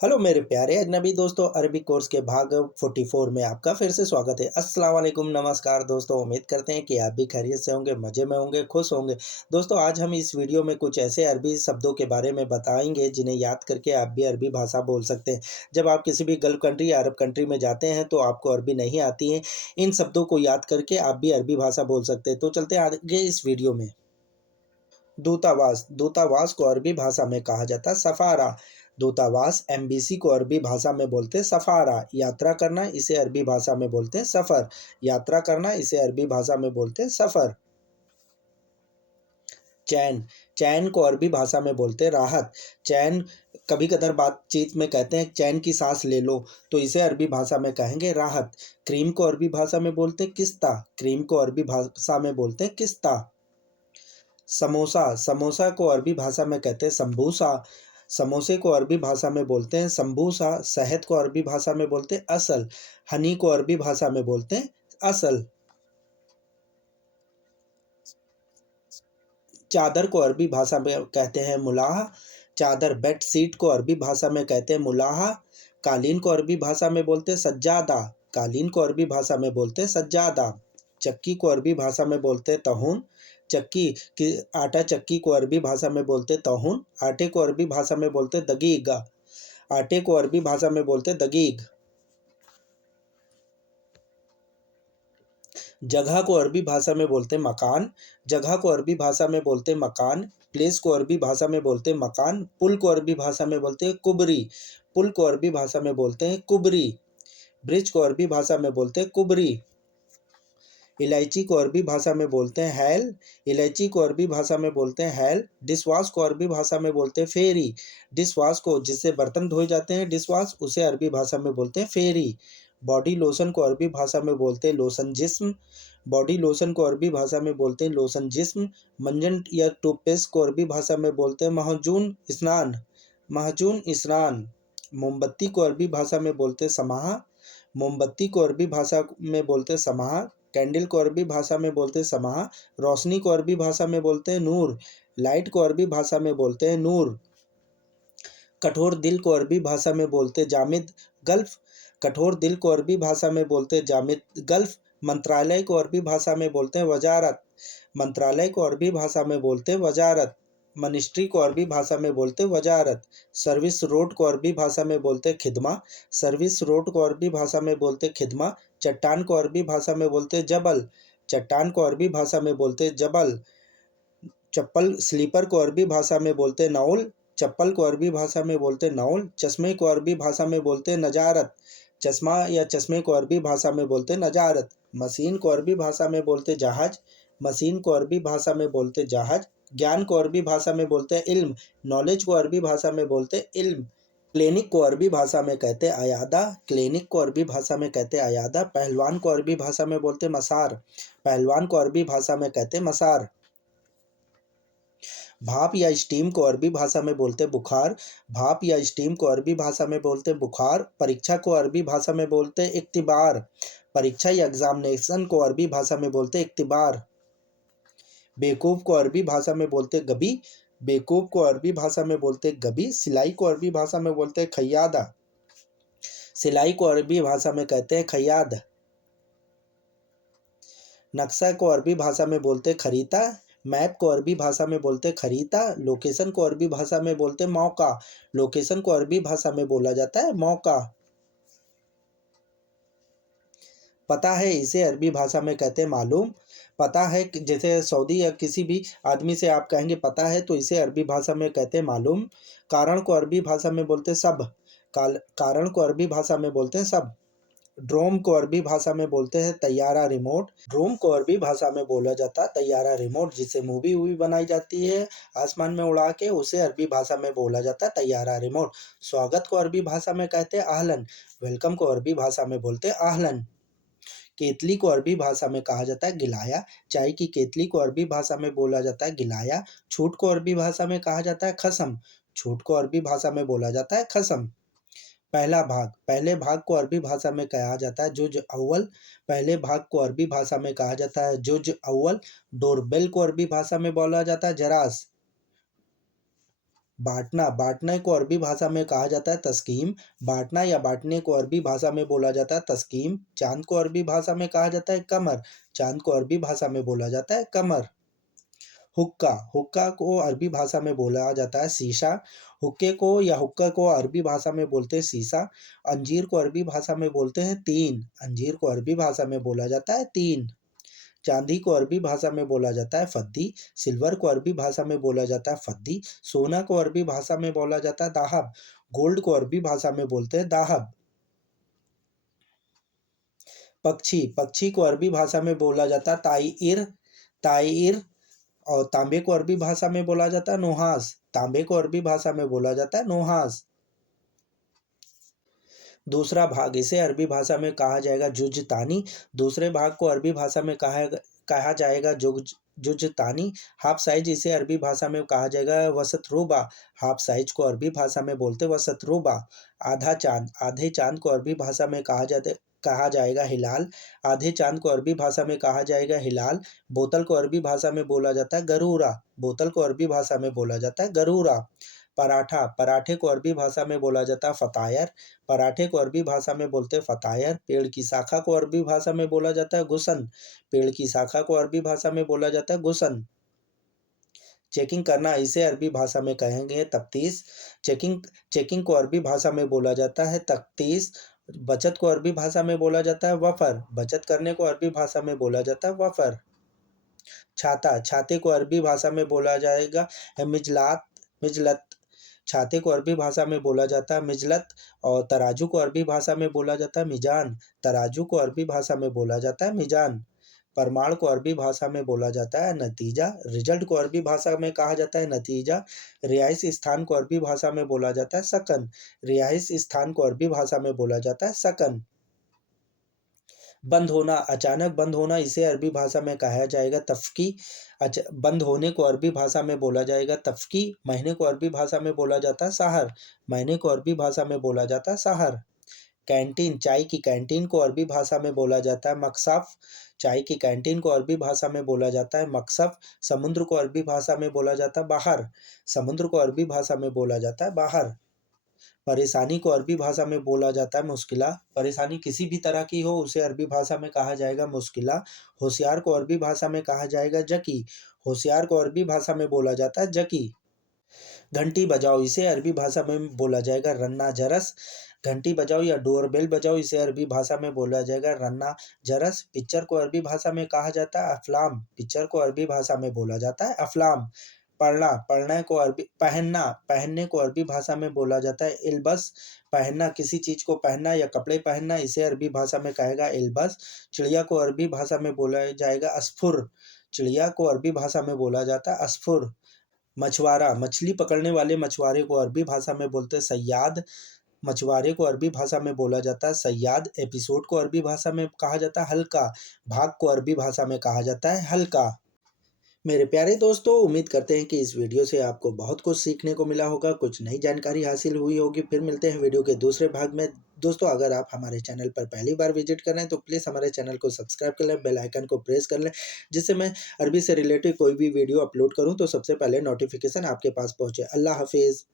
Hello मेरे प्यारे अजनबी दोस्तों, अरबी कोर्स के भाग 44 में आपका फिर से स्वागत है। अस्सलाम वालेकुम, नमस्कार दोस्तों। उम्मीद करते हैं कि आप भी खैरियत से होंगे, मज़े में होंगे, खुश होंगे। दोस्तों, आज हम इस वीडियो में कुछ ऐसे अरबी शब्दों के बारे में बताएंगे जिन्हें याद करके आप भी अरबी भाषा बोल सकते हैं। जब आप किसी भी गल्फ़ कंट्री या अरब कंट्री में जाते हैं तो आपको अरबी नहीं आती है, इन शब्दों को याद करके आप भी अरबी भाषा बोल सकते हैं। तो चलते हैं आगे इस वीडियो में। दूतावास, दूतावास को अरबी भाषा में कहा जाता है सफ़ारा। दूतावास, एम्बेसी को अरबी भाषा में बोलते हैं सफ़ारा। यात्रा करना, इसे अरबी भाषा में बोलते हैं सफ़र। यात्रा करना, इसे अरबी भाषा में बोलते हैं सफ़र। चैन, चैन को अरबी भाषा में बोलते हैं राहत। चैन, कभी कभार बातचीत में कहते हैं चैन की सांस ले लो, तो इसे अरबी भाषा में कहेंगे राहत। क्रीम को अरबी भाषा में बोलते हैं किस्ता। क्रीम को अरबी भाषा में बोलते हैं किस्ता। समोसा, समोसा को अरबी भाषा में कहते हैं संभूसा। समोसे को अरबी भाषा में बोलते हैं संभूसा। शहद को अरबी भाषा में बोलते हैं असल। हनी को अरबी भाषा में बोलते हैं असल। चादर को अरबी भाषा में कहते हैं मुलाह। चादर, बेड शीट को अरबी भाषा में कहते हैं मुलाह। कालीन को अरबी भाषा में बोलते हैं सज्जादा। कालीन को अरबी भाषा में बोलते हैं सज्जादा। चक्की को अरबी भाषा में बोलते हैं तहून। चक्की की आटा चक्की को अरबी भाषा में बोलते हैं तहून। आटे को अरबी भाषा में बोलते हैं दगीग। आटे को अरबी भाषा में बोलते हैं दगीग। जगह को अरबी भाषा में बोलते हैं मकान। जगह को अरबी भाषा में बोलते हैं मकान। प्लेस को अरबी भाषा में बोलते हैं मकान। पुल को अरबी भाषा में बोलते हैं कुबरी। पुल को अरबी भाषा में बोलते हैं कुबरी। ब्रिज को अरबी भाषा में बोलते हैं कुबरी। इलायची को अरबी भाषा में बोलते हैं हैल। इलायची को अरबी भाषा में बोलते हैं हैल। डिशवॉश को अरबी भाषा में बोलते हैं फेरी। डिशवॉश को, जिससे बर्तन धोए जाते हैं डिशवॉश, उसे अरबी भाषा में बोलते हैं फेरी। बॉडी लोशन को अरबी भाषा में बोलते हैं लोशन जिस्म। बॉडी लोशन को अरबी भाषा में बोलते हैं लोशन जिस्म। मंजन या टूथपेस्ट को अरबी भाषा में बोलते हैं महजून स्नान। महजून स्नान। मोमबत्ती को अरबी भाषा में बोलते हैं समाह। मोमबत्ती को अरबी भाषा में बोलते हैं समाह। कैंडल को अरबी भाषा में बोलते हैं समाह। रोशनी को अरबी भाषा में बोलते हैं नूर। लाइट को अरबी भाषा में बोलते हैं नूर। कठोर दिल को अरबी भाषा में बोलते हैं जामिद गल्फ। कठोर दिल को अरबी भाषा में बोलते हैं जामिद गल्फ। मंत्रालय को अरबी भाषा में बोलते हैं वजारत। मंत्रालय को अरबी भाषा में बोलते हैं वजारत। मिनिस्ट्री को अरबी भाषा में बोलते हैं वजारत। सर्विस रोड को अरबी भाषा में बोलते हैं खिदमा। सर्विस रोड को अरबी भाषा में बोलते हैं खिदमा। चट्टान को अरबी भाषा में बोलते हैं जबल। चट्टान को अरबी भाषा में बोलते हैं जबल। चप्पल, स्लीपर को अरबी भाषा में बोलते हैं नौल। चप्पल को अरबी भाषा में बोलते हैं नौल। चश्मे को अरबी भाषा में बोलते हैं नजारत। चश्मा या चश्मे को अरबी भाषा में बोलते हैं नजारत। मशीन को अरबी भाषा में बोलते हैं जहाज। मशीन को अरबी भाषा में बोलते हैं जहाज। ज्ञान को अरबी भाषा में बोलते हैं इल्म। नॉलेज को अरबी भाषा में बोलते हैं इल्म। क्लिनिक को अरबी भाषा में कहते हैं अयादा। क्लिनिक को अरबी भाषा में कहते हैं अयादा। पहलवान को अरबी भाषा में बोलते हैं मसार। पहलवान को अरबी भाषा में कहते हैं मसार। भाप या स्टीम को अरबी भाषा में बोलते हैं बुखार। भाप या स्टीम को अरबी भाषा में बोलते हैं बुखार। परीक्षा को अरबी भाषा में बोलते हैं इख्तिबार। परीक्षा या एग्जामिनेशन को अरबी भाषा में बोलते हैं इख्तिबार। बेवकूफ़ को अरबी भाषा में बोलते हैं गबी। बेवकूफ़ को अरबी भाषा में बोलते हैं गबी। सिलाई को अरबी भाषा में बोलते हैं खैयादा। सिलाई को अरबी भाषा में कहते हैं खैयाद। नक्शा को अरबी भाषा में बोलते खरीता। मैप को अरबी भाषा में बोलते खरीता। लोकेशन को अरबी भाषा में बोलते मौका। लोकेशन को अरबी भाषा में बोला जाता है मौका। पता है, इसे अरबी भाषा में कहते हैं मालूम। पता है, जैसे सऊदी या किसी भी आदमी से आप कहेंगे पता है, तो इसे अरबी भाषा में कहते हैं मालूम। कारण को अरबी भाषा में बोलते सब। कारण को अरबी भाषा में बोलते हैं सब। ड्रोन को अरबी भाषा में बोलते हैं तैयारा रिमोट। ड्रोन को अरबी भाषा में बोला जाता है तैयारा रिमोट, जिससे मूवी वूवी बनाई जाती है आसमान में उड़ा के, उसे अरबी भाषा में बोला जाता है तैयारा रिमोट। स्वागत को अरबी भाषा में कहते हैं आहलन। वेलकम को अरबी भाषा में बोलते हैं आहलन। केतली को अरबी भाषा में कहा जाता है गिलाया। चाय की केतली को अरबी भाषा में बोला जाता है गिलाया। छूट को अरबी भाषा में कहा जाता है खसम। छूट को अरबी भाषा में बोला जाता है खसम। पहला भाग, पहले भाग को अरबी भाषा में कहा जाता है जुज अव्वल। पहले भाग को अरबी भाषा में कहा जाता है जुज अव्वल। डोरबेल को अरबी भाषा में बोला जाता है जरास। बाँटना, बाँटने को अरबी भाषा में कहा जाता है तस्कीम। बाँटना या बाँटने को अरबी भाषा में बोला जाता है तस्कीम। चाँद को अरबी भाषा में कहा जाता है कमर। चाँद को अरबी भाषा में बोला जाता है कमर। हुक्का, हुक्का को अरबी भाषा में बोला जाता है शीशा। हुक्के को या हुक्का को अरबी भाषा में बोलते हैं शीशा। अंजीर को अरबी भाषा में बोलते हैं तीन। अंजीर को अरबी भाषा में बोला जाता है तीन। चांदी को अरबी भाषा में बोला जाता है फद्दी। सिल्वर को अरबी भाषा में बोला जाता है फद्दी। सोना को अरबी भाषा में बोला जाता है दाहब। गोल्ड को अरबी भाषा में बोलते हैं दाहब। पक्षी, पक्षी को अरबी भाषा में बोला जाता है ताइर। ताइर। और तांबे को अरबी भाषा में बोला जाता है नुहास। तांबे को अरबी भाषा में बोला जाता है नुहास। दूसरा भाग, इसे अरबी भाषा में कहा जाएगा जुजतानी। दूसरे भाग को अरबी भाषा में कहा जाएगा जुजतानी। हाफ साइज, इसे अरबी भाषा में कहा जाएगा वसतरूबा। हाफ साइज को अरबी भाषा में बोलते वसतरूबा। आधा चांद, आधे चांद को अरबी भाषा में कहा जाएगा हिलाल। आधे चांद को अरबी भाषा में कहा जाएगा हिलाल। बोतल को अरबी भाषा में बोला जाता है गरूरा। बोतल को अरबी भाषा में बोला जाता है गरूरा। पराठा, पराठे को अरबी भाषा में बोला जाता है फ़तायर। पराठे को अरबी भाषा में बोलते हैं फ़तायर। पेड़ की शाखा को अरबी भाषा में बोला जाता है गुसन। पेड़ की शाखा को अरबी भाषा में बोला जाता है गुसन। चेकिंग करना, इसे अरबी भाषा में कहेंगे तफ्तीश। चेकिंग चेकिंग को अरबी भाषा में बोला जाता है तफ्तीश। बचत को अरबी भाषा में बोला जाता है वफ़र। बचत करने को अरबी भाषा में बोला जाता है वफ़र। छाता, छाते को अरबी भाषा में बोला जाएगा मिजलात, मिजलत। छाते को अरबी भाषा में बोला जाता है मिजलत। और तराजू को अरबी भाषा में बोला जाता है मिजान। तराजू को अरबी भाषा में बोला जाता है मिजान। प्रमाण को अरबी भाषा में बोला जाता है नतीजा। रिजल्ट को अरबी भाषा में कहा जाता है नतीजा। रिहाइश स्थान को अरबी भाषा में बोला जाता है सकन। रिहाइश स्थान को अरबी भाषा में बोला जाता है सकन। बंद होना, अचानक बंद होना, इसे अरबी भाषा में कहा जाएगा तफ़्की। बंद होने को अरबी भाषा में बोला जाएगा तफ़्की। महीने को अरबी भाषा में बोला जाता है सहर। महीने को अरबी भाषा में बोला जाता है सहर। कैंटीन, चाय की कैंटीन को अरबी भाषा में बोला जाता है मकसफ़। चाय की कैंटीन को अरबी भाषा में बोला जाता है मकसफ़। समुद्र को अरबी भाषा में बोला जाता है बाहर। समुद्र को अरबी भाषा में बोला जाता है बाहर। परेशानी को अरबी भाषा में बोला जाता है मुश्किला। परेशानी किसी भी तरह की हो उसे अरबी भाषा में कहा जाएगा मुश्किला। होशियार को अरबी भाषा में कहा जाएगा जकी। होशियार को अरबी भाषा में बोला जाता है जकी। घंटी बजाओ, इसे अरबी भाषा में बोला जाएगा रन्ना जरस। घंटी बजाओ या डोरबेल बजाओ, इसे अरबी भाषा में बोला जाएगा रन्ना जरस। पिक्चर को अरबी भाषा में कहा जाता है अफ़लाम। पिक्चर को अरबी भाषा में बोला जाता है अफ़लाम। पढ़ना, पढ़ने को अरबी पहनना, पहनने को अरबी भाषा में बोला जाता है इल्बस। पहनना, किसी चीज़ को पहनना या कपड़े पहनना, इसे अरबी भाषा में कहेगा इल्बस। चिड़िया को अरबी भाषा में बोला जाएगा अस्फुर। चिड़िया को अरबी भाषा में बोला जाता है अस्फुर। मछुआरा, मछली पकड़ने वाले मछुआरे को अरबी भाषा में बोलते हैं सय्याद। मछुआरे को अरबी भाषा में बोला जाता है सय्याद। एपिसोड को अरबी भाषा में कहा जाता है हल्का। भाग को अरबी भाषा में कहा जाता है हल्का। मेरे प्यारे दोस्तों, उम्मीद करते हैं कि इस वीडियो से आपको बहुत कुछ सीखने को मिला होगा, कुछ नई जानकारी हासिल हुई होगी। फिर मिलते हैं वीडियो के दूसरे भाग में। दोस्तों, अगर आप हमारे चैनल पर पहली बार विजिट कर रहे हैं तो प्लीज़ हमारे चैनल को सब्सक्राइब कर लें, बेल आइकन को प्रेस कर लें, जिससे मैं अरबी से रिलेटेड कोई भी वीडियो अपलोड करूँ तो सबसे पहले नोटिफिकेशन आपके पास पहुँचे। अल्लाह हाफिज़।